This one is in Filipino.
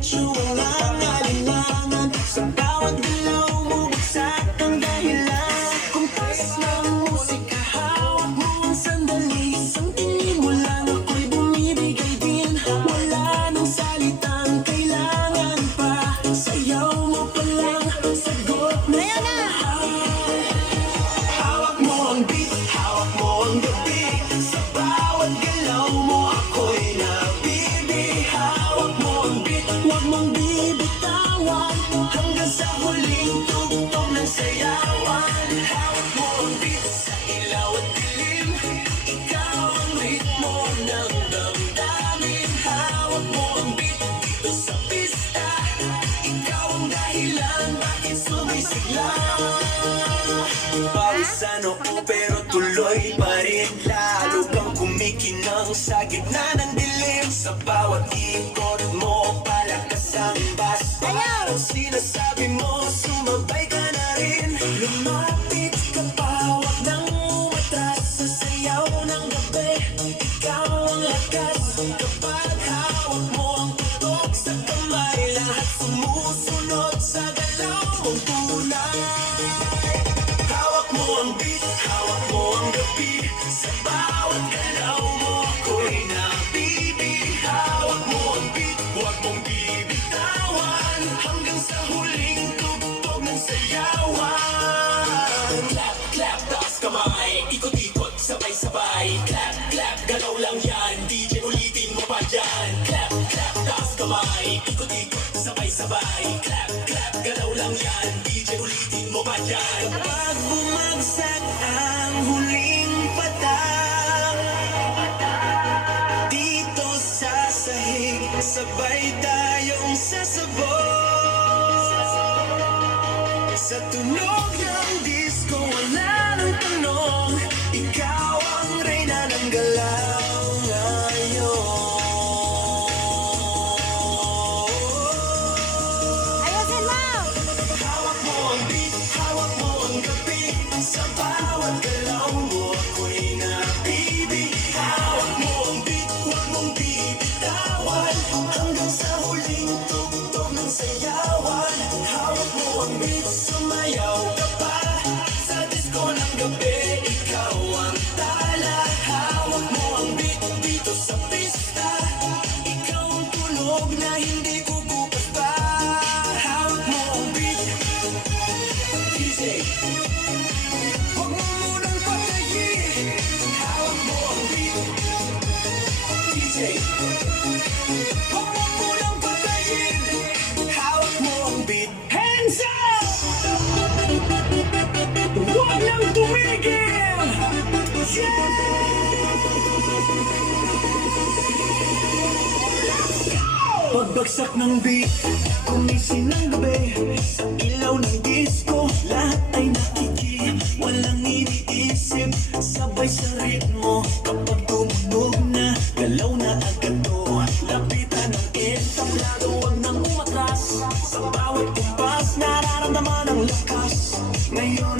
diretso walang alinlangan. Sa bawat galaw mo bagsak ang dahilan. Kumpas ng musika, hawak mo ang sandali. Isang tingin mo lang ako'y bumibigay din. Wala nang salitang kailangan pa. Sayaw mo pa lang, sagot na sa lahat. Hawak mo ang beat, hawak mo ang gabi. Sa bawat galaw mo ako'y nabibi. Hawak mo ang beat, huwag mong bibitawan. Hanggang sa huling tugtog ng sayawan. Hawak mo ang beat sa ilaw at dilim. Ikaw ang ritmo ng damdamin. Hawak mo ang beat dito sa pista. Ikaw ang dahilan bakit sumisigla. Pausa noo pero tuloy pa rin. Lalo kang kumikinang sa gitna ng dilim. Sa bawat ikot mo palakas ang bas. Parang sinasabi mo sumabay ka na rin. Lumapit ka pa, wag nang umatras. Sa sayaw ng gabi, ikaw ang lakas. Kapag hawak mo ang tutok sa kamay, lahat sumusunod sa galaw mong tunay. Hawak mo ang beat, hawak mo ang gabi. Sa bawat galaw mo ako'y nabibi. Hawak mo ang beat, huwag mong bibitawan. Hanggang sa huling tugtog ng sayawan. Clap, clap, taas kamay. Ikot-ikot, sabay-sabay. Clap, clap, galaw lang yan. DJ ulitin mo pa dyan. Clap, clap, taas kamay. Ikot-ikot, sabay-sabay. Clap, clap, galaw lang yan. DJ ulitin mo pa dyan. Kapag bumagsak ang huling patang, dito sa sahig, sabay tayong sasabog. Sa tunog ng disco, wala nang tanong. Ikaw ang reyna ng galaw ngayon. Ayusin mo! Hawak mo ang beat, hawak mo ang gabi. Sa bawat galaw mo ako'y nabibi. Hawak mo ang beat, huwag mong bibitawan. Hanggang sa huling tugtog ng sayawan. Hawak mo ang beat, sumayaw ka pa. Sa disco ng gabi, ikaw ang tala. Hawak mo ang beat dito sa pista. Ikaw ang tunog na hindi kukupas pa. Hawak mo ang beat, DJ. Huwag mo munang patayin. Hawak mo ang beat, DJ. Huwag mo munang patayin. Hawak mo ang beat. Hands up! Huwag nang tumigil! Pagbagsak ng beat, kumisin ng gabi. Sa ilaw ng disco, lahat ay nakiki. Walang iniisip, sabay sa ritmo. Kapag tumunog na, galaw na agad to. Lapitan ng entablado, wag nang umatras. Sa bawat kumpas, nararamdaman ang lakas. Ngayon